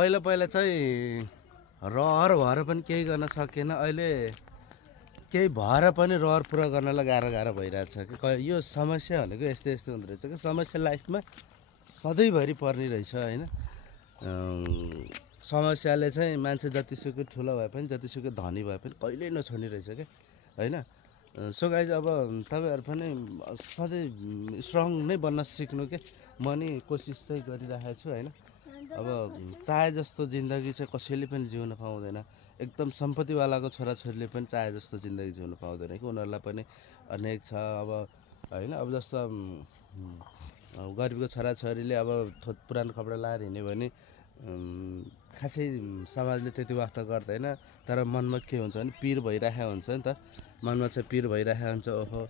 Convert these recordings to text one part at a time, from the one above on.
पहिला पहिला चाहिँ रहर भएर पनि केही गर्न सकेन, अहिले केही भएर पनि रहर पुरा गर्नलाई गाह्रो भइरहेछ कि यो समस्या भनेको यस्तो यस्तो हुँदो रहेछ कि समस्या लाइफमा सधैँभरि पर्ने रहेछ होइन। समस्याले चाहिँ मान्छे जतिसुकै ठुलो भए पनि जतिसुकै धनी भए पनि कहिल्यै नछोड्ने रहेछ क्या होइन। सो गाइज अब तपाईँहरू पनि सधैँ स्ट्रङ नै बन्न सिक्नु के म नि कोसिस चाहिँ गरिरहेको छु होइन। अब चाहे जस्तो जिन्दगी चाहिँ कसैले पनि जिउन पाउँदैन, एकदम सम्पत्तिवालाको छोराछोरीले पनि चाहे जस्तो जिन्दगी जिउन पाउँदैन कि उनीहरूलाई पनि अनेक छ अब होइन। अब जस्तो गरिबको छोराछोरीले अब पुरानो कपडा लाएर हिँड्यो भने खासै समाजले त्यति वास्ता गर्दैन, तर मनमा के हुन्छ भने पिर भइरहेको हुन्छ नि त, मनमा चाहिँ पिर भइरहेको हुन्छ, ओहो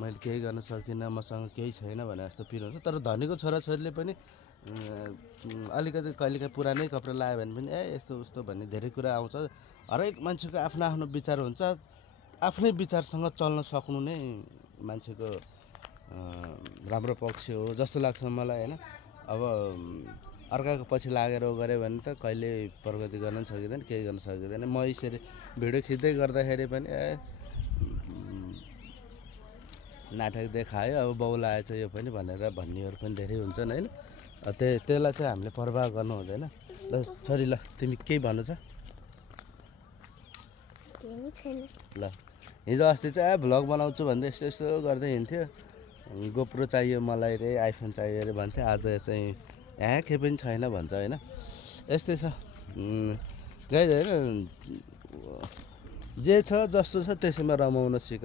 मैले केही गर्न सकिनँ, मसँग केही छैन भने जस्तो पिर हुन्छ। तर धनीको छोराछोरीले पनि अलिकति कहिलेकाहीँ पुरानै कपडा लगायो भने पनि यस्तो उस्तो भन्ने धेरै कुरा आउँछ। हरेक मान्छेको आफ्नो आफ्नो विचार हुन्छ, आफ्नै विचारसँग चल्न सक्नु नै मान्छेको राम्रो पक्ष हो जस्तो लाग्छ मलाई होइन। अब अर्काको पछि लागेर गऱ्यो भने त कहिले प्रगति गर्न सकिँदैन, केही गर्न सकिँदैन। म यसरी भिडियो खिच्दै गर्दाखेरि पनि नाटक देखायो, अब बाउला आएछ यो पनि भनेर भन्नेहरू पनि धेरै हुन्छन् होइन। त्यसलाई चाहिँ हामीले परवाह गर्नु हुँदैन। ल छोरी ल तिमी केही भन्नु छ? ल हिजो अस्ति चाहिँ भ्लग बनाउँछु भन्दै यस्तो यस्तो गर्दै हिँड्थ्यो, गोप्रो चाहियो मलाई रे, आइफोन चाहियो अरे भन्थ्यो, आज चाहिँ केही पनि छैन भन्छ होइन। यस्तै छ गाइज होइन, जे छ जस्तो छ त्यसैमा रमाउन सिक।